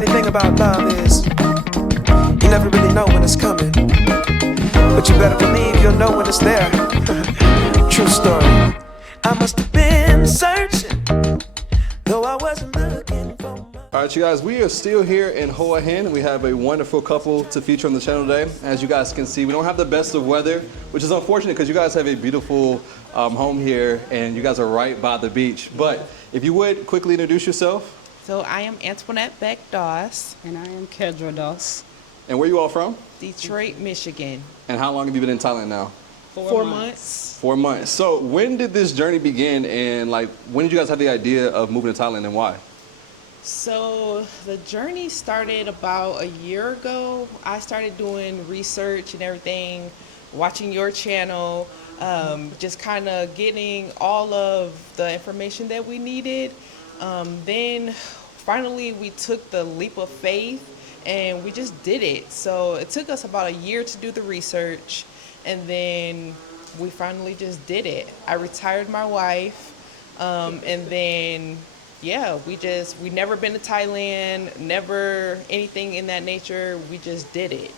funny thing about love is you never really know when it's coming, but you better believe you'll know when it's there. True story. I must have been searching, though I wasn't looking for much. All right, you guys, we are still here in Hua Hin. We have a wonderful couple to feature on the channel today. As you guys can see, we don't have the best of weather, which is unfortunate because you guys have a beautiful home here and you guys are right by the beach. But if you would quickly introduce yourself. So I am Antoinette Beck Doss. And I am Kedra Doss. And where you all from? Detroit, Michigan. And how long have you been in Thailand now? 4 months. 4 months. So when did this journey begin, and like when did you guys have the idea of moving to Thailand and why? So the journey started about a year ago. I started doing research and everything, watching your channel, just kind of getting all of the information that we needed. Then finally we took the leap of faith and we just did it. So it took us about a year to do the research, and then we finally just did it. I retired my wife, and then yeah, we never been to Thailand, never anything in that nature. We just did it.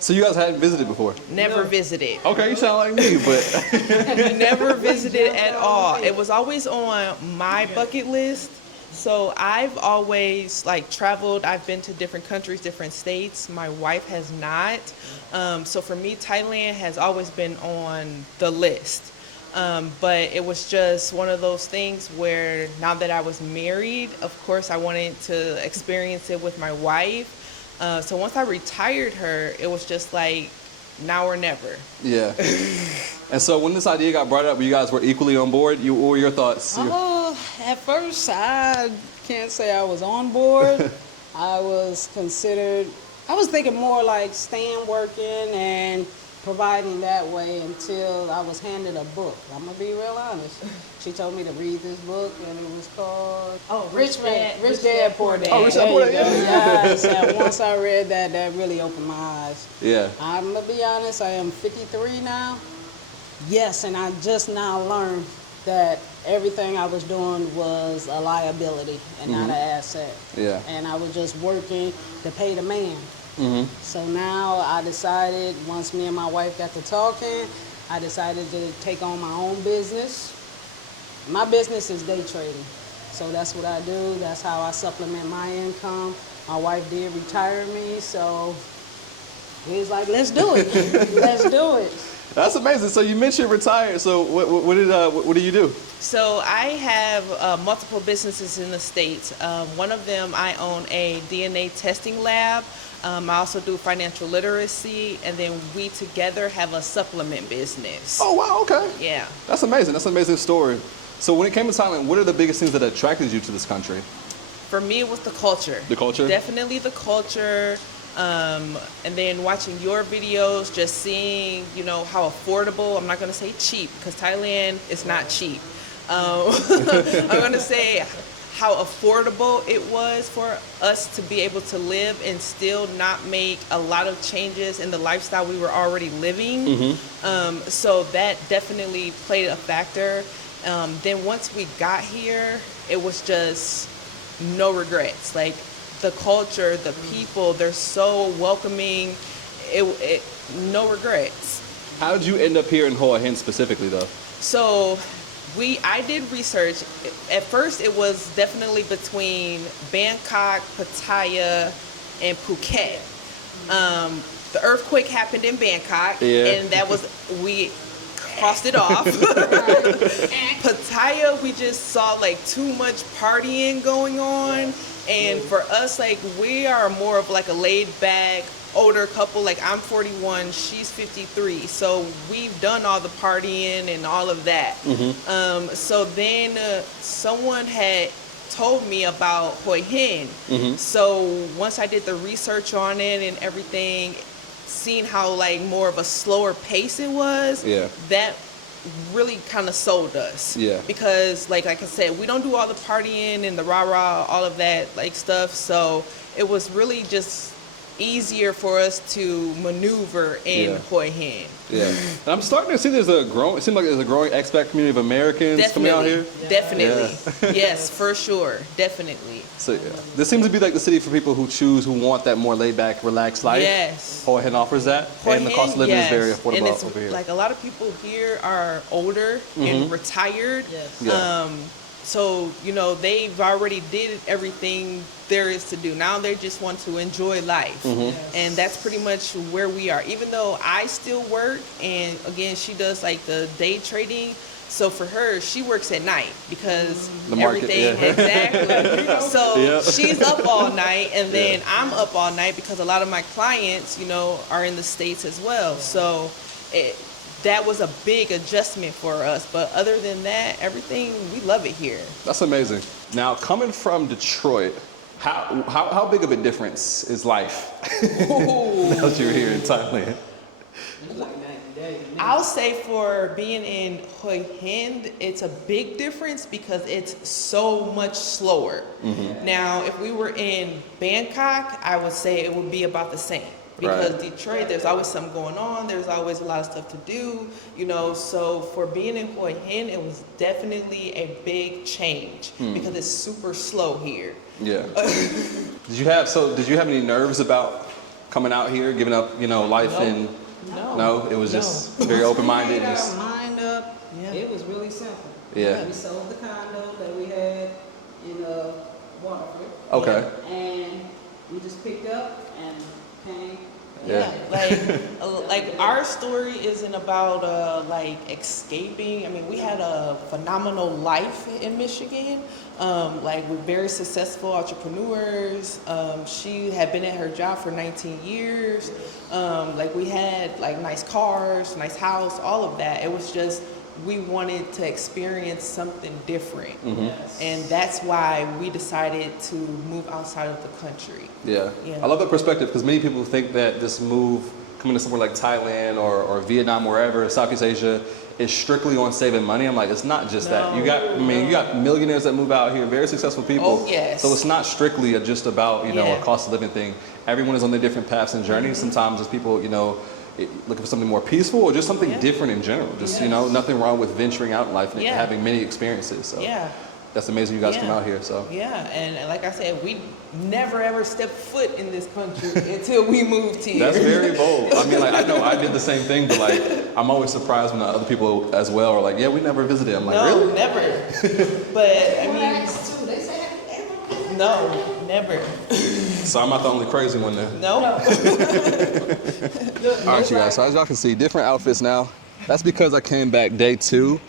So you guys hadn't visited before? Never visited. Okay, you sound like me, but Never visited at all. It was always on my bucket list. So I've always traveled. I've been to different countries, different states. My wife has not. So for me, Thailand has always been on the list. But it was just one of those things where now that I was married, of course, I wanted to experience it with my wife. So once I retired her, it was just like now or never. Yeah. And so when this idea got brought up, you guys were equally on board. What were your thoughts? At first, I can't say I was on board. I was thinking more like staying working and providing that way until I was handed a book. I'm gonna be real honest. She told me to read this book, and it was called Rich Dad, Poor Dad. Oh, Rich Dad, Poor Dad, yeah. Yes, and once I read that, that really opened my eyes. Yeah. I'm gonna be honest, I am 53 now. Yes, and I just now learned that everything I was doing was a liability and not an asset. Yeah. And I was just working to pay the man. So now I decided, once me and my wife got to talking, I decided to take on my own business. My business is day trading. So that's what I do. That's how I supplement my income. My wife did retire me, so he was like, let's do it. Let's do it. That's amazing. So you mentioned retired. So what do you do? So I have multiple businesses in the States. One of them, I own a DNA testing lab. I also do financial literacy, and then we together have a supplement business. Oh, wow, okay. Yeah. That's amazing. That's an amazing story. So when it came to Thailand, what are the biggest things that attracted you to this country? For me, it was the culture. The culture? Definitely the culture. And then watching your videos, just seeing, how affordable, I'm not going to say cheap, because Thailand is not cheap. I'm going to say how affordable it was for us to be able to live and still not make a lot of changes in the lifestyle we were already living. So that definitely played a factor. Then once we got here, it was just no regrets. The culture, the people, they're so welcoming. No regrets. How did you end up here in Hua Hin specifically, though? So I did research. At first, it was definitely between Bangkok, Pattaya, and Phuket. The earthquake happened in Bangkok, and we crossed it off. Pattaya, we just saw too much partying going on. And for us, we are more of a laid back, older couple. I'm 41, she's 53. So we've done all the partying and all of that. So then someone had told me about Hua Hin. So once I did the research on it and everything, seeing how more of a slower pace it was, that really kind of sold us. Because like I said, we don't do all the partying and the rah-rah, all of that stuff. So it was really just easier for us to maneuver in Yeah. Hoi Hin. Yeah. And I'm starting to see it seems like there's a growing expat community of Americans coming out here. Definitely. Yes, for sure. Definitely. So yeah, this seems to be like the city for people who want that more laid back, relaxed life. Yes. Hoi Hin offers that, Hoi and the Hin, cost of living yes. is very affordable And it's over here. like a lot of people here are older and retired. Yes. Yeah. So, you know, they've already did everything there is to do. Now they just want to enjoy life. And that's pretty much where we are. Even though I still work, and again, she does like the day trading. So for her, she works at night because The market, everything, yeah. exactly. So Yep. she's up all night, and then I'm up all night because a lot of my clients, you know, are in the States as well. So that was a big adjustment for us. But other than that, everything, we love it here. That's amazing. Now, coming from Detroit, how big of a difference is life now that you're here in Thailand? I'll say for being in Hoi Hin, it's a big difference because it's so much slower. Now, if we were in Bangkok, I would say it would be about the same. Because Right. Detroit, there's always something going on. There's always a lot of stuff to do, you know. So for being in Hoi Hin, it was definitely a big change because it's super slow here. Yeah. Did you have any nerves about coming out here, giving up, you know, life in? No, it was just very open-minded. We made Just our mind up. Yeah. It was really simple. Yeah. We sold the condo that we had in Waterford. okay. And we just picked up and came. Yeah. Like our story isn't about like escaping. I mean, we had a phenomenal life in Michigan. Like we're very successful entrepreneurs. She had been at her job for 19 years. Like we had like nice cars, nice house, all of that. It was just we wanted to experience something different. And that's why we decided to move outside of the country. Yeah. Yeah. I love that perspective because many people think that this move coming to somewhere like Thailand or Vietnam, wherever, Southeast Asia, is strictly on saving money. I'm like, it's not just that. You got millionaires that move out here, very successful people. Oh, yes. So it's not strictly just about, you know, Yeah. a cost of living thing. Everyone is on their different paths and journeys. Sometimes it's people, you know, looking for something more peaceful or just something different in general. Just, you know, nothing wrong with venturing out in life and Yeah. having many experiences. So Yeah. that's amazing you guys come Yeah. out here. So Yeah, and like I said, we never ever stepped foot in this country until we moved here. that's very bold. I mean, like, I know I did the same thing, but like, I'm always surprised when other people as well are like, yeah, we never visited. I'm like, No, really? never. But I mean, Relax too. They say everyone. no, never. So I'm not the only crazy one then. No. All right, you guys. So as y'all can see, different outfits now. That's because I came back day 2.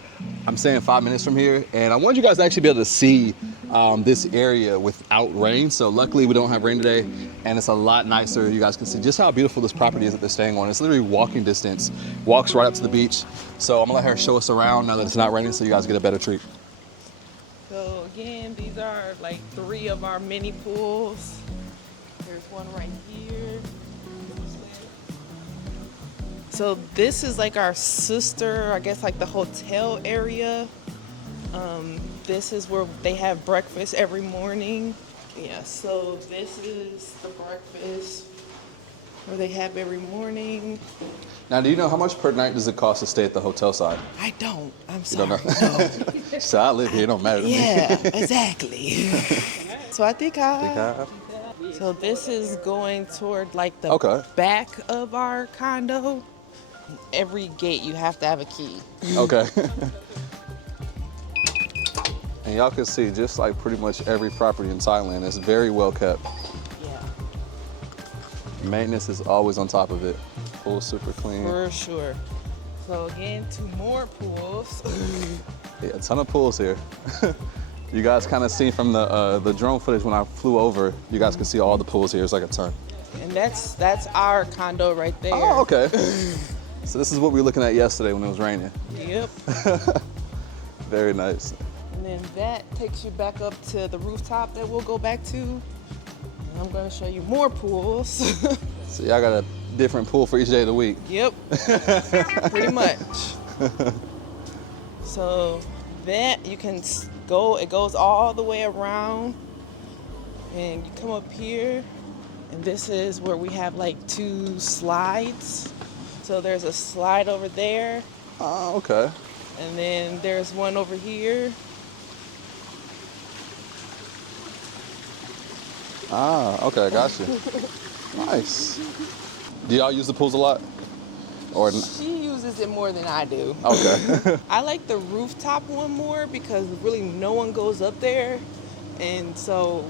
I'm staying 5 minutes from here, and I want you guys to actually be able to see this area without rain. So luckily we don't have rain today, and it's a lot nicer. You guys can see just how beautiful this property is that they're staying on. It's literally walking distance, walks right up to the beach. So I'm gonna let her show us around now that it's not raining, so you guys get a better treat. So again, these are like 3 of our mini pools. There's one right here. So this is like our sister, I guess like the hotel area. This is where they have breakfast every morning. Yeah, so this is the breakfast where they have every morning. Now, do you know how much per night does it cost to stay at the hotel side? I don't, I'm You sorry. don't know? So I live here, it don't matter to me. Yeah, exactly. So I think So this is going toward like the back of our condo. Every gate you have to have a key. Okay. And y'all can see, just like pretty much every property in Thailand, it's very well kept. Yeah, Maintenance is always on top of it. Pool's super clean. for sure. So again, 2 more pools. Yeah, a ton of pools here. You guys kind of see from the drone footage when I flew over, you guys can see all the pools here. It's like a ton. And that's our condo right there. Oh, okay. So this is what we were looking at yesterday when it was raining. Yep. Very nice. And then that takes you back up to the rooftop that we'll go back to. And I'm gonna show you more pools. So y'all got a different pool for each day of the week. Yep, pretty much. So that you can go, it goes all the way around, and you come up here, And this is where we have like 2 slides. So there's a slide over there, Oh, okay. and then there's one over here. Ah, okay, gotcha. Nice. Do y'all use the pools a lot? Or She uses it more than I do. okay. I like the rooftop one more because really no one goes up there. And so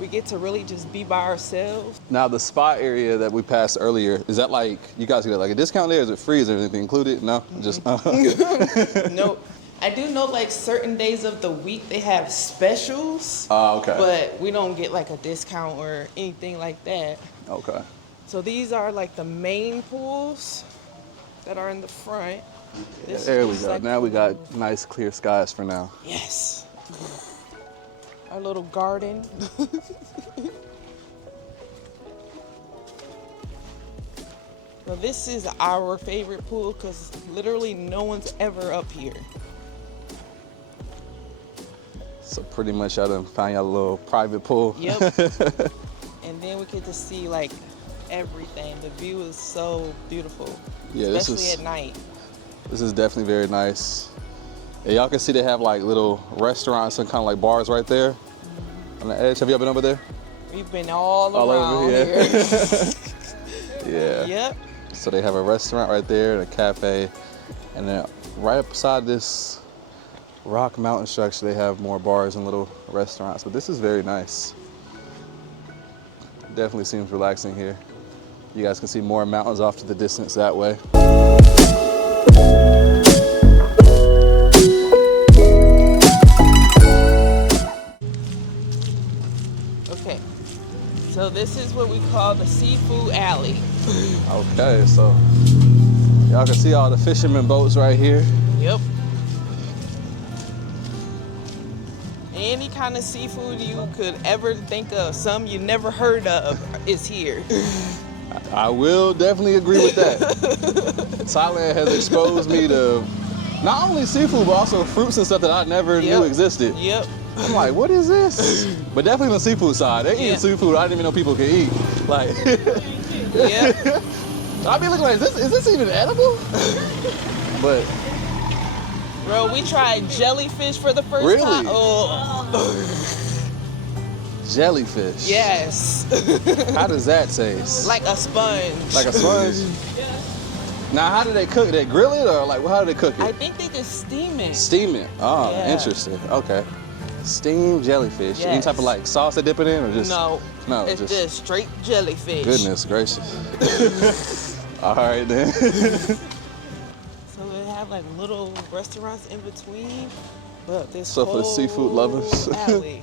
we get to really just be by ourselves. Now the spa area that we passed earlier, is that like, you guys get like a discount there? Is it free? Is everything included? No? Just, Nope. I do know like certain days of the week they have specials. okay. But we don't get like a discount or anything like that. Okay. So these are like the main pools that are in the front. This There is we just go. like Now we got nice clear skies for now. Yes. Our little garden. Well, this is our favorite pool because literally no one's ever up here. So pretty much y'all done found y'all a little private pool. Yep. And then we get to see like everything. The view is so beautiful, Yeah, especially at night. This is definitely very nice. And y'all can see they have like little restaurants and kind of like bars right there on the edge. Have y'all been over there? We've been all All around over here. here. Yeah. Yep. So they have a restaurant right there and a cafe. And then right beside this rock mountain structure, they have more bars and little restaurants. But this is very nice. Definitely seems relaxing here. You guys can see more mountains off to the distance that way. Okay. So this is what we call the seafood alley. Okay, so y'all can see all the fishermen boats right here. Yep. Any kind of seafood you could ever think of, some you never heard of, is here. I will definitely agree with that. Thailand has exposed me to not only seafood, but also fruits and stuff that I never knew existed. Yep. I'm like, what is this? But definitely on the seafood side. They eat seafood I didn't even know people could eat. Like, Yep. I'd be looking like, is this even edible? But Bro, we tried jellyfish for the first Really? time. Oh. jellyfish. Yes. How does that taste? Like a sponge. Like a sponge? Now, how do they cook it? They grill it or like, how do they cook it? I think they just steam it. Steam it. Oh, Yeah. interesting. Okay. Steamed jellyfish. Any Yes. type of like sauce they dip it in or just? No, it's just just straight jellyfish. Goodness gracious. All right then. So they have like little restaurants in between, but this So for the seafood lovers. alley,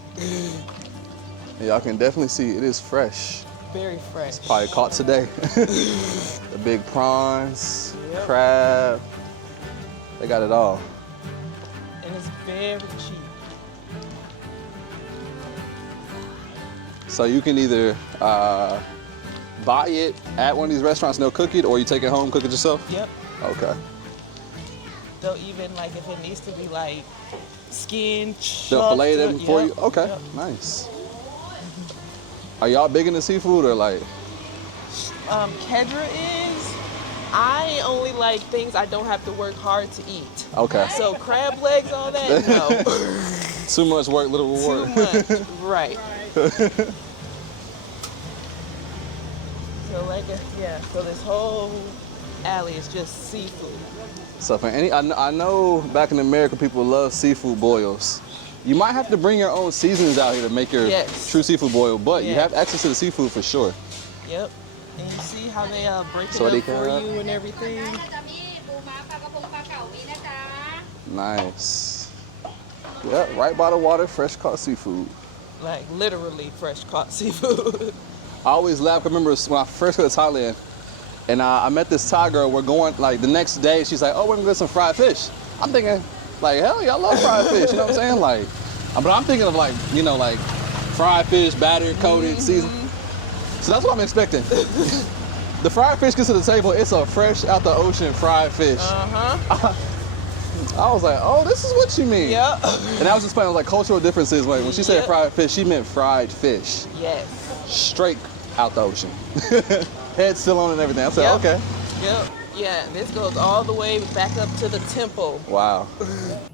Y'all can definitely see it is fresh. very fresh. Probably caught today. The big prawns, Yep. crab. They got it all. And it's very cheap. So you can either buy it at one of these restaurants and they'll cook it, or you take it home, cook it yourself? Yep. Okay. They'll even like if it needs to be like skin, They'll chucked fillet up, them for you? yep, Okay, yep. nice. Are y'all big into seafood or like? Kedra is. I only like things I don't have to work hard to eat. Okay. So crab legs, all that, no. Too much work, little reward. Too much, right. So like, so this whole alley is just seafood. So for any, I know back in America people love seafood boils. You might have to bring your own seasonings out here to make your Yes. true seafood boil, but you Yeah. have access to the seafood for sure. Yep. And you see how they break it Sawadee up for krab. you and everything? จะมีปูม้าปลากระพงปลาเก๋ามีนะจ๊ะ Nice. Yep, right by the water, fresh caught seafood. Like literally fresh caught seafood. I always laugh. I remember when I first got to Thailand, and I met this Thai girl. We're going like the next day. She's like, "Oh, we're gonna get some fried fish." I'm thinking, like, hell yeah, I love fried fish. You know what I'm saying? Like, but I'm thinking of like, you know, like fried fish, battered, coated, seasoned. So that's what I'm expecting. The fried fish gets to the table. It's a fresh out the ocean fried fish. I was like, oh, this is what you mean. Yep. And I was just playing like cultural differences. Like when she said Yep. fried fish, she meant fried fish. Yes. Straight out the ocean. Head still on and everything. I said, Yep. okay. Yep. Yeah, this goes all the way back up to the temple. Wow.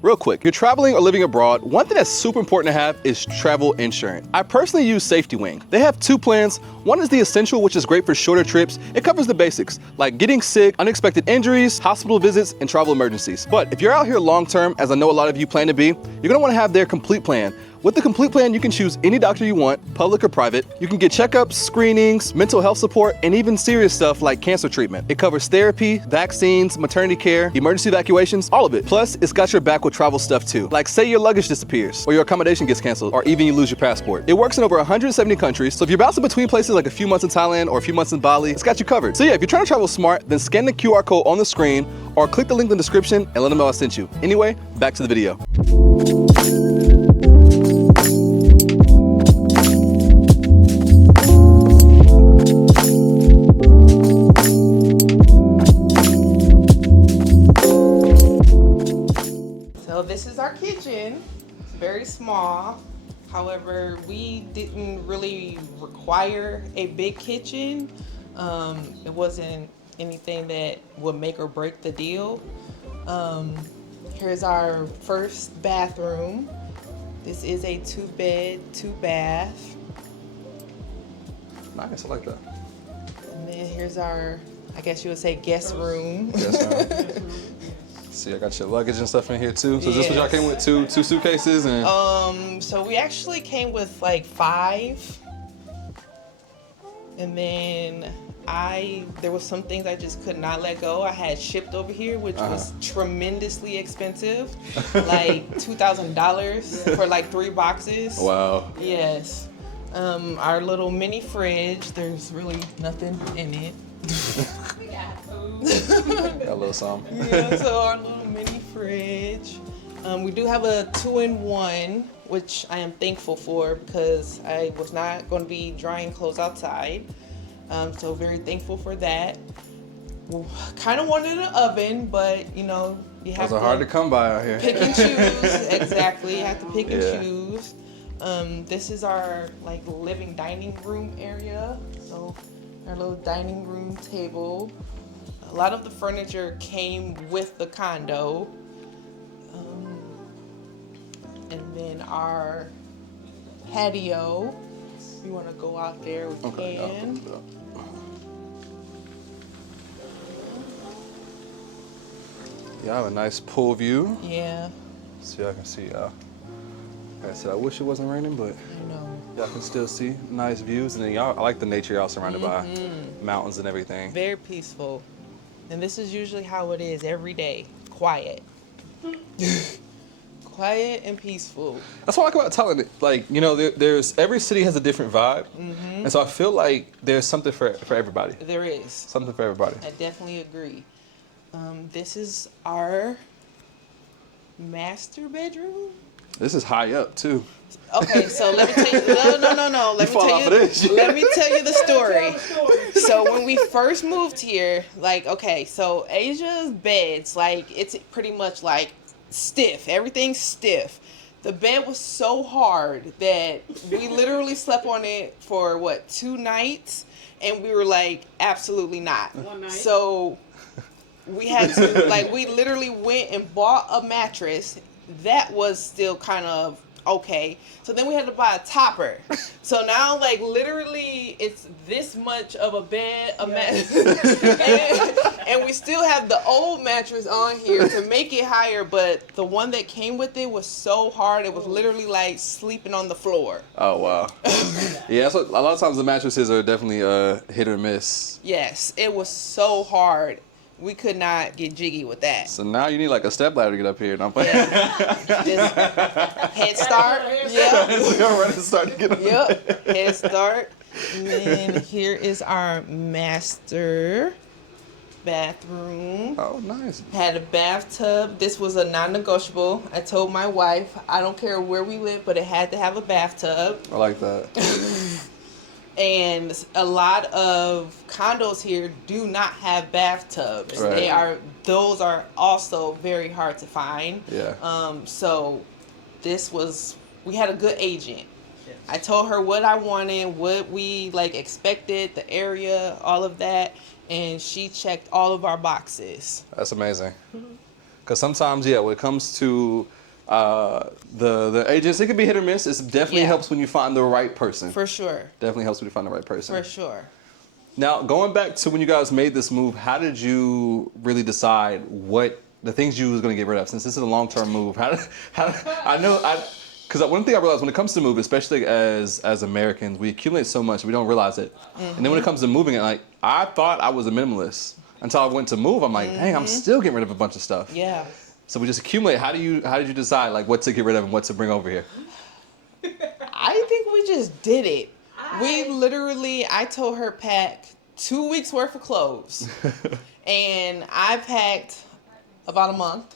Real quick, you're traveling or living abroad, one thing that's super important to have is travel insurance. I personally use Safety Wing. They have two plans. One is the Essential, which is great for shorter trips. It covers the basics, like getting sick, unexpected injuries, hospital visits, and travel emergencies. But if you're out here long term, as I know a lot of you plan to be, you're gonna wanna have their Complete Plan. With the Complete Plan, you can choose any doctor you want, public or private. You can get checkups, screenings, mental health support, and even serious stuff like cancer treatment. It covers therapy, vaccines, maternity care, emergency evacuations, all of it. Plus, it's got your back with travel stuff too. Like say your luggage disappears, or your accommodation gets canceled, or even you lose your passport. It works in over 170 countries, so if you're bouncing between places like a few months in Thailand or a few months in Bali, it's got you covered. So yeah, if you're trying to travel smart, then scan the QR code on the screen, or click the link in the description and let them know I sent you. Anyway, back to the video. So this is our kitchen. It's very small. However, we didn't really require a big kitchen. It wasn't anything that would make or break the deal. Here's our first bathroom. This is a 2-bed, 2-bath. Nice, I like that. And then here's our, I guess you would say, guest room. Yes, see, I got your luggage and stuff in here too. So is this what y'all Yes. came with? Two suitcases and So we actually came with like 5. And then there was some things I just could not let go. I had shipped over here, which was tremendously expensive, like $2,000 for like 3 boxes. wow. Yes. Our little mini fridge, there's really nothing in it. We got food. Got a little something. Yeah, so our little mini fridge. We do have a 2-in-1, which I am thankful for because I was not going to be drying clothes outside. So very thankful for that. Kind of wanted an oven, but you know, you have Those are hard to come by out here. pick and choose. Exactly, you have to pick and Yeah. choose. This is our like living dining room area. So our little dining room table. A lot of the furniture came with the condo. And then our patio. If you want to go out there, we can. Yeah, I have a nice pool view. Yeah, So y'all can see. Like I said, I wish it wasn't raining, but I know. y'all can still see nice views. And then y'all, I like the nature y'all surrounded by, mountains and everything. Very peaceful. And this is usually how it is every day. Quiet. Quiet and peaceful. That's what I like about Thailand. Like, you know, there's every city has a different vibe, and so I feel like there's something for everybody. There is. Something for everybody. I definitely agree. This is our master bedroom. This is high up too. Okay, so let me tell you. No. Let me fall tell off you. of this. Let me tell you the story. So when we first moved here, like, okay, so Asia's beds, like, it's pretty much like stiff. Everything's stiff. The bed was so hard that we literally slept on it for 2 nights, and we were like, absolutely not. One night. So we had to, like, we literally went and bought a mattress that was still kind of okay. So then we had to buy a topper. So now, like, literally, it's this much of a bed, and we still have the old mattress on here to make it higher, but the one that came with it was so hard, it was literally like sleeping on the floor. Oh wow. Yeah, that's what, a lot of times the mattresses are definitely hit or miss. Yes, it was so hard. We could not get jiggy with that. So now you need like a step ladder to get up here. No, I'm playing. Yeah. Just head start. Yeah. You're ready to start to get up. Yep. Head start. And then here is our master bathroom. Oh, nice. Had a bathtub. This was a non-negotiable. I told my wife, I don't care where we live, but it had to have a bathtub. I like that. And a lot of condos here do not have bathtubs. Right. Those are also very hard to find. Yeah. So we had a good agent. I told her what I wanted, what we like expected, the area, all of that, and she checked all of our boxes. That's amazing. Because sometimes, when it comes to the agents, it can be hit or miss. It definitely helps when you find the right person. For sure. Definitely helps when you find the right person. For sure. Now, going back to when you guys made this move, how did you really decide what the things you was going to get rid of? Since this is a long-term move, because one thing I realized when it comes to moving, especially as Americans, we accumulate so much we don't realize it. And then when it comes to moving, like I thought I was a minimalist until I went to move. I'm like, dang, I'm still getting rid of a bunch of stuff. Yeah. So we just accumulate. How did you decide like what to get rid of and what to bring over here? I think we just did it. I told her pack 2 weeks worth of clothes. And I packed about a month.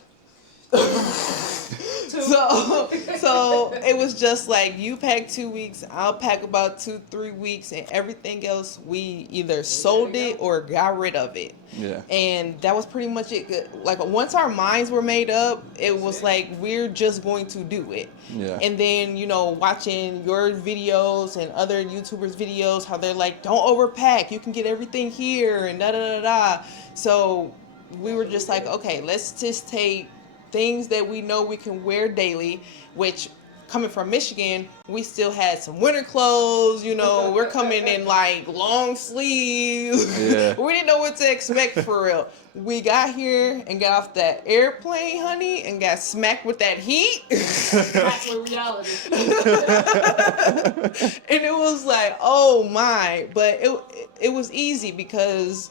So it was just like you pack 2 weeks, I'll pack about 2-3 weeks, and everything else we either sold it or got rid of it. Yeah. And that was pretty much it. Like once our minds were made up, it was like we're just going to do it. Yeah. And then watching your videos and other YouTubers' videos, how they're like, don't overpack, you can get everything here and da da da da. So we were just like, okay, let's just take things that we know we can wear daily, which coming from Michigan, we still had some winter clothes, we're coming in like long sleeves. Yeah. We didn't know what to expect for real. We got here and got off that airplane, honey, and got smacked with that heat. That's the reality. And it was like, oh my, but it was easy because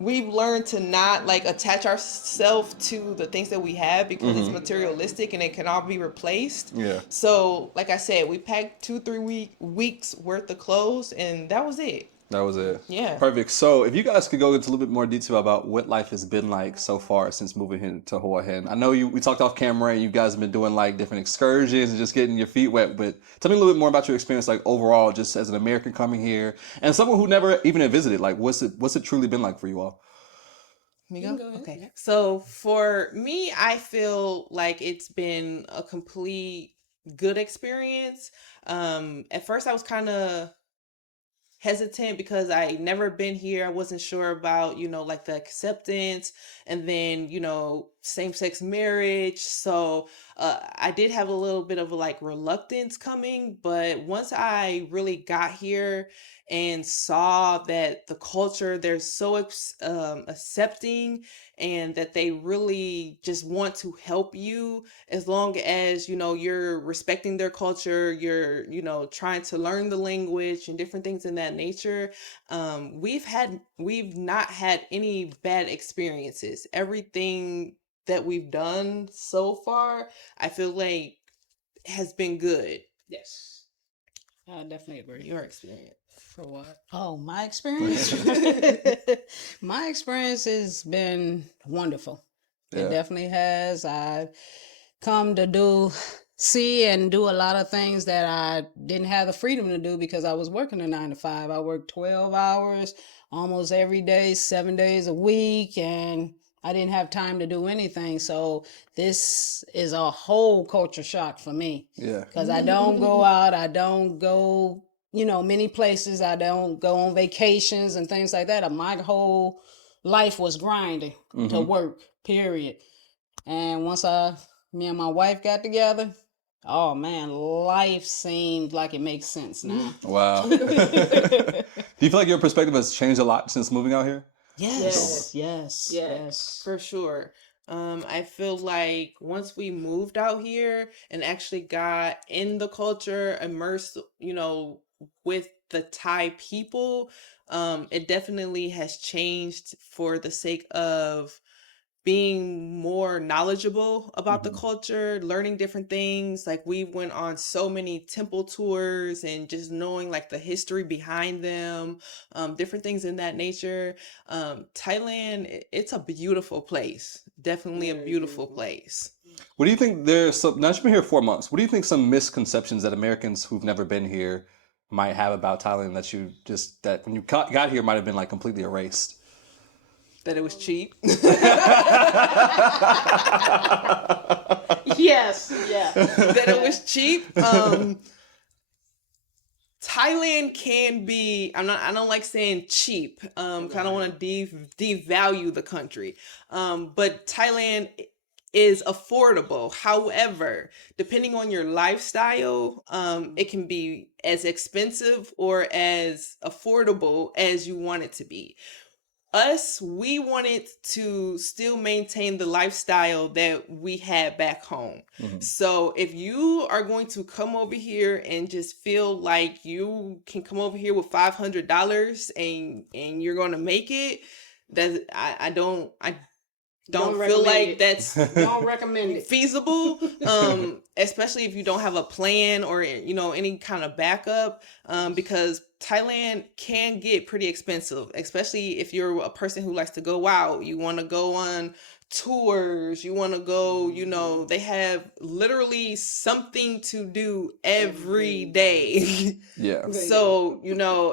we've learned to not like attach ourselves to the things that we have because it's materialistic and it can all be replaced. Yeah. So like I said, we packed 2-3 weeks worth of clothes and that was it. That was it. Yeah. Perfect. So if you guys could go into a little bit more detail about what life has been like so far since moving here to Hawaii. I know we talked off camera and you guys have been doing like different excursions and just getting your feet wet, but tell me a little bit more about your experience like overall just as an American coming here and someone who never even had visited. Like what's it truly been like for you all? Me go? Okay. So for me, I feel like it's been a complete good experience. At first I was kind of hesitant because I never been here. I wasn't sure about, like the acceptance and then, same-sex marriage. So I did have a little bit of like reluctance coming, but once I really got here and saw that the culture, they're so accepting and that they really just want to help you as long as, you're respecting their culture, you're, trying to learn the language and different things in that nature. We've not had any bad experiences. Everything that we've done so far, I feel like has been good. Yes. I definitely agree. Your experience. For what? Oh, my experience? My experience has been wonderful. Yeah. It definitely has. I've come to see and do a lot of things that I didn't have the freedom to do because I was working a 9 to 5. I worked 12 hours almost every day, 7 days a week, and I didn't have time to do anything. So this is a whole culture shock for me. Yeah. Because I don't go out. I don't go, many places. I don't go on vacations and things like that. My whole life was grinding to work, period. And once me and my wife got together, oh man, life seemed like it makes sense now. Wow. Do you feel like your perspective has changed a lot since moving out here? Yes. For sure. I feel like once we moved out here and actually got in the culture, immersed, with the Thai people, it definitely has changed for the sake of being more knowledgeable about the culture, learning different things. Like we went on so many temple tours and just knowing like the history behind them, different things in that nature. Thailand, it's a beautiful place. Definitely a beautiful place. What do you think now you've been here 4 months. What do you think some misconceptions that Americans who've never been here might have about Thailand that when you got here might have been like completely erased? That it was cheap. Yes, yeah. That it was cheap. Thailand can be, I don't like saying cheap, kind of want to devalue the country. But Thailand is affordable. However, depending on your lifestyle, it can be as expensive or as affordable as you want it to be. We wanted to still maintain the lifestyle that we had back home. So if you are going to come over here and just feel like you can come over here with $500 and you're going to make it, that I don't feel like that's Don't recommend it. feasible, especially if you don't have a plan or any kind of backup, because Thailand can get pretty expensive, especially if you're a person who likes to go out. You want to go on tours, you want to go, they have literally something to do every day. Yeah. So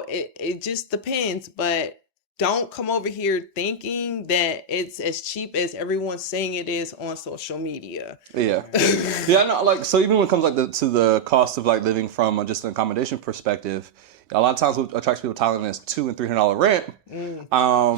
it just depends, but don't come over here thinking that it's as cheap as everyone's saying it is on social media. Yeah. Yeah, I know, like, so even when it comes to the cost of like living from just an accommodation perspective, a lot of times what attracts people to Thailand is $200 and $300 rent. Now,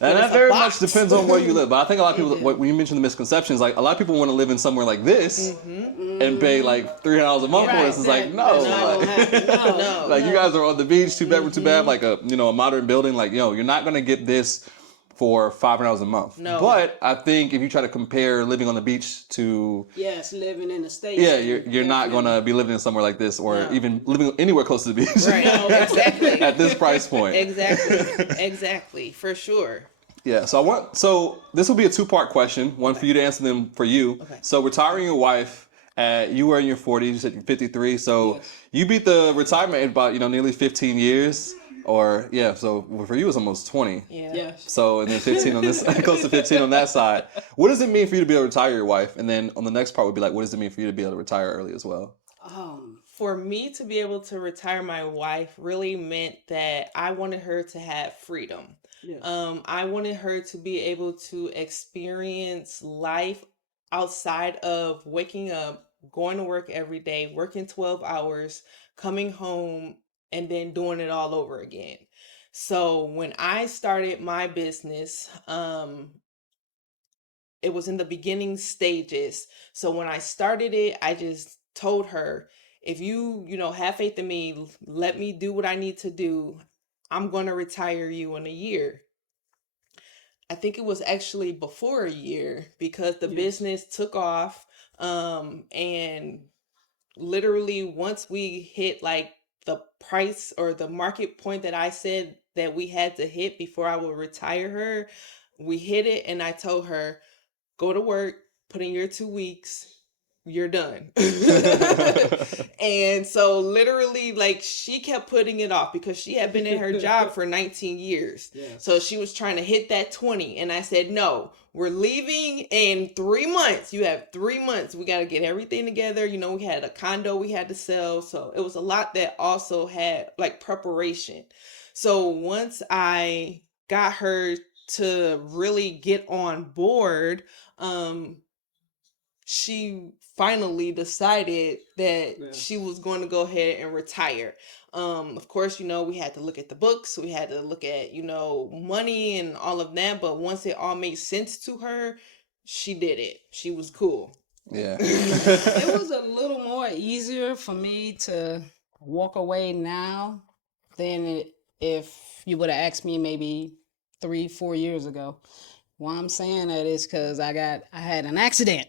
and that very much depends on where you live. But I think a lot of people, when you mention the misconceptions, like a lot of people want to live in somewhere like this and pay like $300 a month for this. It's like, no. No. Like you guys are on the beach, two bedroom, too bad, like a modern building. Like, you're not gonna get this for $500 a month. No. But I think if you try to compare living on the beach to living in the States. yeah, you're not gonna be living in somewhere like this or even living anywhere close to the beach. Right. No, exactly. At this price point. Exactly, for sure. Yeah, so this will be a two-part question, one for you to answer, them for you. Okay. So retiring your wife, you were in your 40s, you said you're 53, so you beat the retirement in about, nearly 15 years, or, so for you it's almost 20. Yeah. Yes. So, and then 15 on this, close to 15 on that side. What does it mean for you to be able to retire your wife? And then on the next part would be like, what does it mean for you to be able to retire early as well? For me to be able to retire my wife really meant that I wanted her to have freedom. Yes. I wanted her to be able to experience life outside of waking up, going to work every day, working 12 hours, coming home, and then doing it all over again. So when I started my business, it was in the beginning stages. So when I started it, I just told her, if you have faith in me, let me do what I need to do. I'm going to retire you in a year. I think it was actually before a year because the business took off. And literally once we hit like the price or the market point that I said that we had to hit before I would retire her, we hit it. And I told her, go to work, put in your 2 weeks, you're done. And so literally like she kept putting it off because she had been in her job for 19 years. Yes. So she was trying to hit that 20. And I said, no, we're leaving in 3 months. You have 3 months. We got to get everything together. We had a condo we had to sell. So it was a lot that also had like preparation. So once I got her to really get on board, she finally decided that she was going to go ahead and retire. Of course, we had to look at the books. We had to look at, money and all of that. But once it all made sense to her, she did it. She was cool. Yeah. It was a little more easier for me to walk away now than if you would have asked me maybe 3-4 years ago. Why I'm saying that is because I had an accident.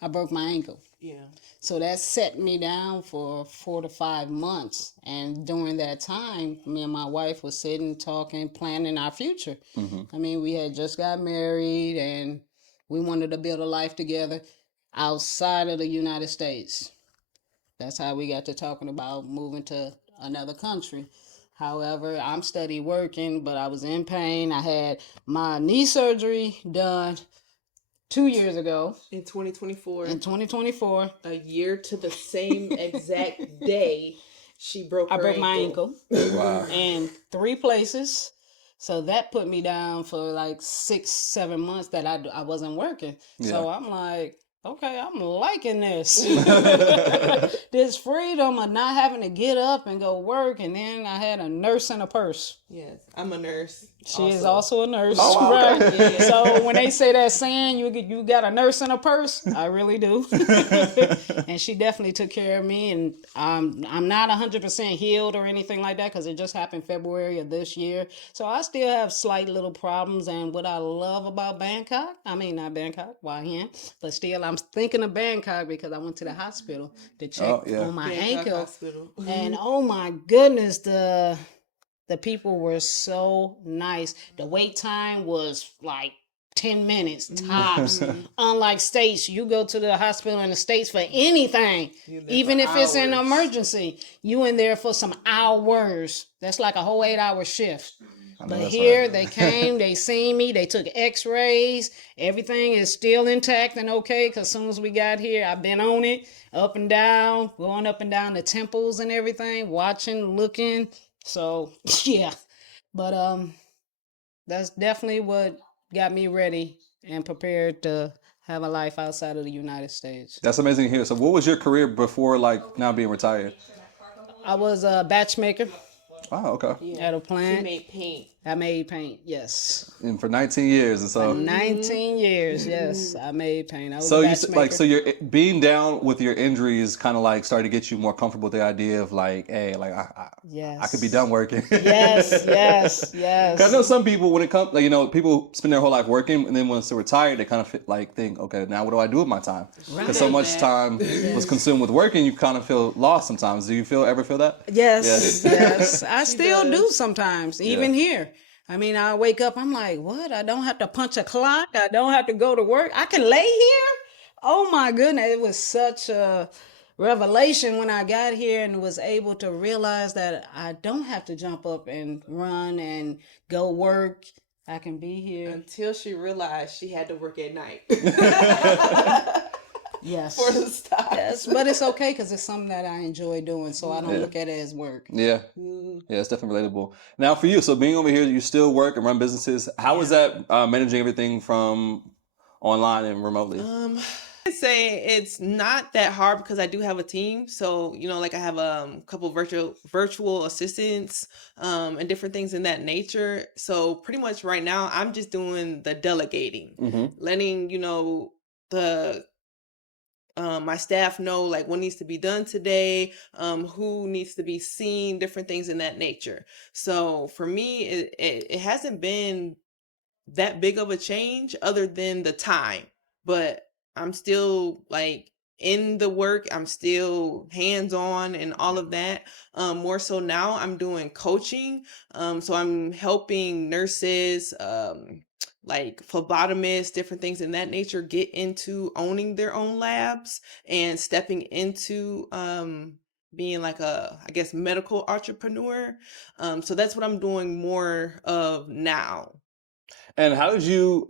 I broke my ankle. Yeah. So that set me down for 4 to 5 months. And during that time, me and my wife was sitting, talking, planning our future. I mean, we had just got married and we wanted to build a life together outside of the United States. That's how we got to talking about moving to another country. However, I'm steady working, but I was in pain. I had my knee surgery done 2 years ago. In 2024. In 2024. A year to the same exact day she broke her ankle. I broke my ankle. Wow. In 3 places. So that put me down for like 6-7 months that I wasn't working. Yeah. So I'm like, okay, I'm liking this. This freedom of not having to get up and go work. And then I had a nurse in a purse. Yes, I'm a nurse. She is also a nurse, Oh, wow, right? okay. So when they say that saying, you got a nurse in a purse, I really do. And she definitely took care of me. And I'm not 100% healed or anything like that because it just happened February of this year. So I still have slight little problems. And what I love about Bangkok, I mean not Bangkok, Wahan, but still I'm thinking of Bangkok because I went to the hospital to check on my Bangkok ankle. Hospital. And oh my goodness, the people were so nice. The wait time was like 10 minutes tops. Unlike states, you go to the hospital in the states for anything, even if it's an emergency, you in there for some hours. That's like a whole 8-hour shift. But here they came, they seen me, they took x-rays. Everything is still intact and okay because as soon as we got here, I've been on it, up and down, going up and down the temples and everything, watching, looking. So yeah, but that's definitely what got me ready and prepared to have a life outside of the United States. That's amazing to hear. So what was your career before like now being retired? I was a batch maker Oh, okay. at a plant. She made paint. I made paint, yes. And for 19 years, and so 19 years, yes, I made paint. I was so a you batch said, maker. like so you're being down with your injuries kind of like started to get you more comfortable with the idea of like, hey, like I could be done working. Yes, yes, yes. 'Cause I know some people when it comes, like, you know, people spend their whole life working, and then once they're retired, they kind of like think, okay, now what do I do with my time? Because so much time was consumed with working, you kind of feel lost sometimes. Do you ever feel that? Yes, yes. I still do sometimes, even Yeah. here. I mean, I wake up, I'm like, what? I don't have to punch a clock. I don't have to go to work. I can lay here. Oh my goodness. It was such a revelation when I got here and was able to realize that I don't have to jump up and run and go work. I can be here. Until she realized she had to work at night. Yes. For the stocks. Yes, but it's okay because it's something that I enjoy doing, so I don't look at it as work. Yeah. Yeah, it's definitely relatable. Now for you, so being over here, you still work and run businesses. How is that managing everything from online and remotely? I'd say it's not that hard because I do have a team. So, you know, like I have a couple virtual assistants and different things in that nature. So pretty much right now I'm just doing the delegating, letting, you know, the my staff know like what needs to be done today, who needs to be seen, different things in that nature. So for me, it hasn't been that big of a change other than the time, but I'm still like in the work. I'm still hands on and all of that. More so now I'm doing coaching. So I'm helping nurses, like phlebotomists, different things in that nature, get into owning their own labs and stepping into being like a, I guess, medical entrepreneur. So that's what I'm doing more of now. And how did you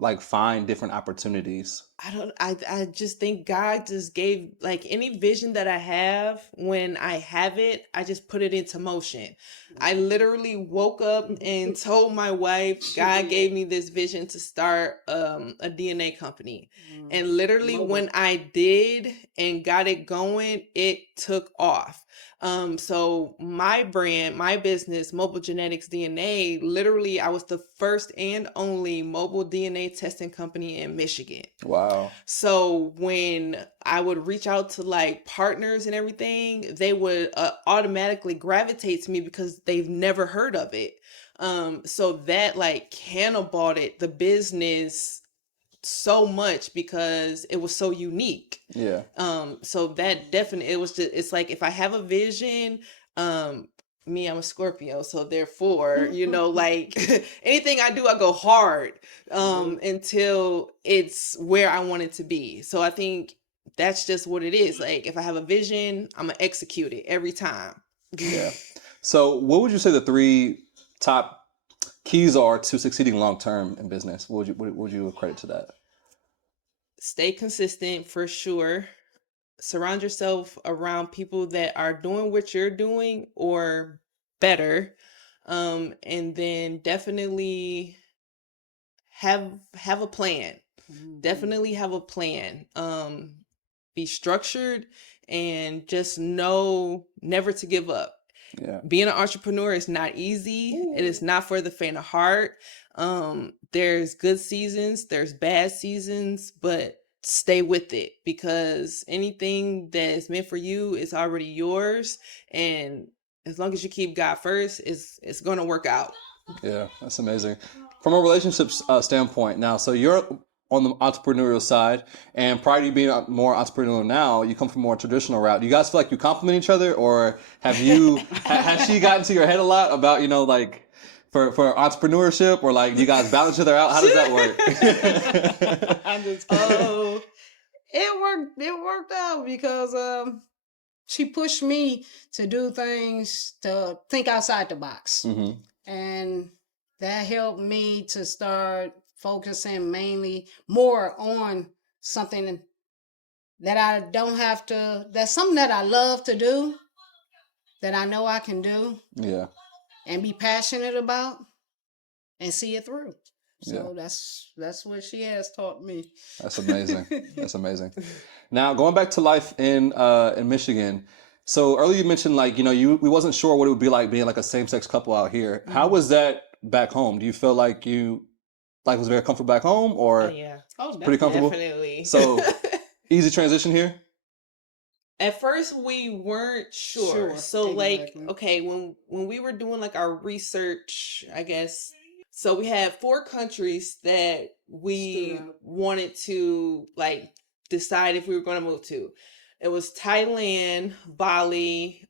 like find different opportunities? I just think God just gave like any vision that I have. When I have it, I just put it into motion. I literally woke up and told my wife, God gave me this vision to start a DNA company. And literally when I did and got it going, it took off. So my brand, my business, Mobile Genetics DNA, literally I was the first and only mobile DNA testing company in Michigan. Wow. So when I would reach out to like partners and everything, they would automatically gravitate to me because they've never heard of it. So that like cannonballed the business so much because it was so unique. Yeah. So that definitely, it was just, it's like if I have a vision, me, I'm a Scorpio, so therefore, you know, like anything I do, I go hard until it's where I want it to be. So I think that's just what it is. Like if I have a vision, I'm gonna execute it every time. Yeah. So what would you say the 3 top keys are to succeeding long term in business? What would you credit to that? Stay consistent for sure. Surround yourself around people that are doing what you're doing or better. And then definitely have a plan. Definitely have a plan. Be structured and just know never to give up. Yeah. Being an entrepreneur is not easy. It is not for the faint of heart. There's good seasons, there's bad seasons, but stay with it, because anything that is meant for you is already yours. And as long as you keep God first, it's going to work out. Yeah, that's amazing. From a relationships standpoint now, so you're on the entrepreneurial side, and prior to you being more entrepreneurial now, you come from a more traditional route. Do you guys feel like you complement each other, or have you, has she gotten to your head a lot about, you know, like for entrepreneurship, or like you guys balance each other out? How does that work? I'm just Oh, it worked out because she pushed me to do things, to think outside the box. Mm-hmm. And that helped me to start focusing mainly more on something that I don't have to, that's something that I love to do, that I know I can do Yeah. and be passionate about and see it through. Yeah. So that's what she has taught me. That's amazing. That's amazing. Now, going back to life in Michigan. So earlier you mentioned, like, you know, we wasn't sure what it would be like being like a same-sex couple out here. How was that back home? Do you feel like life was very comfortable back home, or yeah, Oh, pretty comfortable? definitely. So easy transition here? At first we weren't sure. So exactly. like, okay, when we were doing like our research, I guess, so we had 4 countries that we Stood out. wanted to like decide if we were going to move to. It was Thailand, Bali,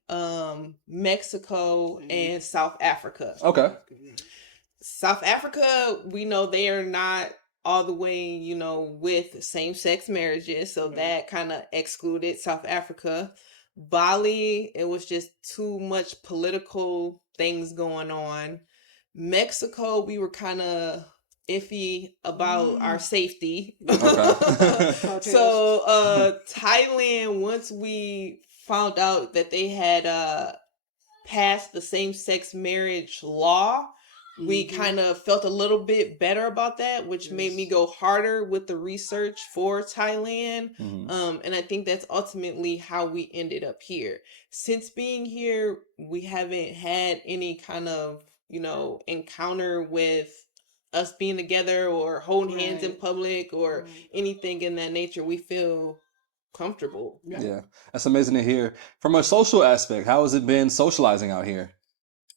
Mexico, and South Africa. Okay. South Africa, we know they are not all the way, you know, with same-sex marriages, so that kind of excluded South Africa. Bali, it was just too much political things going on. Mexico, we were kind of iffy about our safety. Okay. So Thailand, once we found out that they had passed the same-sex marriage law, we kind of felt a little bit better about that, which made me go harder with the research for Thailand. Mhm. And I think that's ultimately how we ended up here. Since being here, we haven't had any kind of, you know, encounter with us being together or holding hands in Right. public or Right. anything in that nature. We feel comfortable. Yeah. That's amazing to hear. From a social aspect, how has it been socializing out here?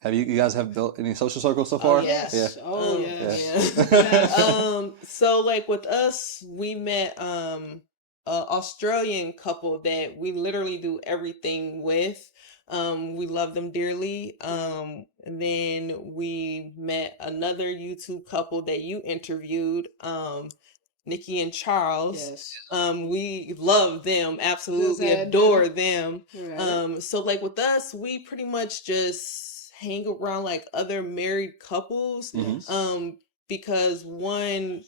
Have you guys have built any social circles so far? Yes. Yeah. Oh, yes. Yeah. So like with us, we met a Australian couple that we literally do everything with. We love them dearly. And then we met another YouTube couple that you interviewed, Nikki and Charles. Yes. We love them, absolutely Just adore them. Right. So like with us, we pretty much just hang around like other married couples. Mhm. Because one,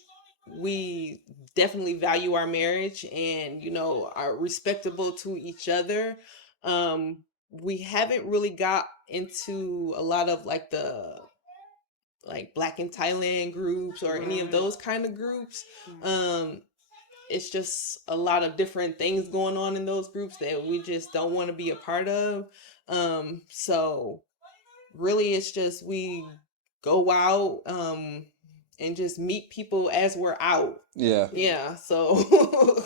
we definitely value our marriage and, you know, are respectable to each other. We haven't really got into a lot of like the like Black in Thailand groups or any of Right. those kind of groups. It's just a lot of different things going on in those groups that we just don't want to be a part of. So really it's just we go out and just meet people as we're out. Yeah. So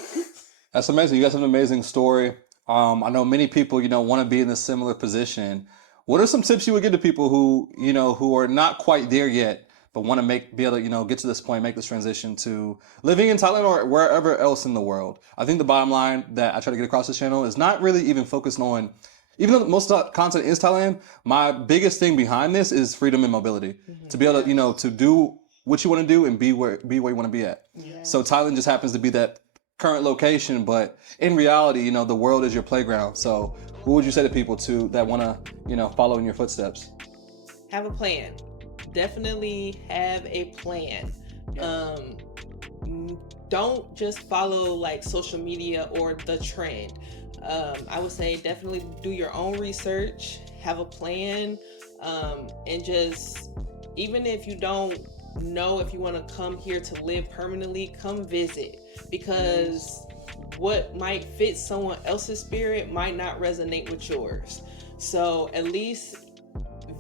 That's amazing. You guys have an amazing story. I know many people, you know, want to be in a similar position. What are some tips you would give to people who, you know, who are not quite there yet, but want to be able to, you know, get to this point, make this transition to living in Thailand or wherever else in the world? I think the bottom line that I try to get across this channel is not really even focused on, even though most of the content is Thailand, my biggest thing behind this is freedom and mobility. To be able to, you know, to do what you want to do and be where you want to be at. So Thailand just happens to be that current location, but in reality, you know, the world is your playground. So what would you say to people that want to, you know, follow in your footsteps? have a plan. Definitely have a plan. Don't just follow like social media or the trend. I would say definitely do your own research, have a plan, and just, even if you don't know if you want to come here to live permanently, come visit, because what might fit someone else's spirit might not resonate with yours. So at least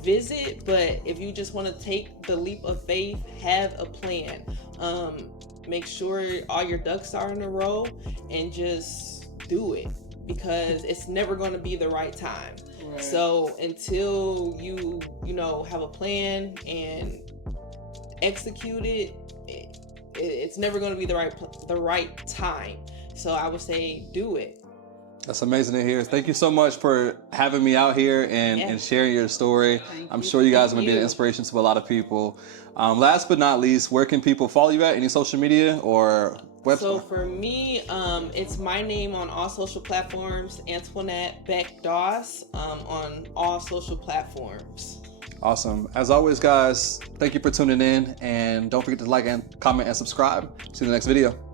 visit, but if you just want to take the leap of faith, have a plan. Make sure all your ducks are in a row and just do it, because it's never going to be the right time. Right. So until you know, have a plan and execute it, it's never going to be the right time. So I would say do it. That's amazing to hear. Thank you so much for having me out here and sharing your story. I'm sure you guys are going to be an inspiration to a lot of people. Last but not least, where can people follow you at? Any social media or website? So for me, it's my name on all social platforms, Antoinette Beck Doss, on all social platforms. Awesome. As always, guys, thank you for tuning in, and don't forget to like and comment and subscribe. See you in the next video.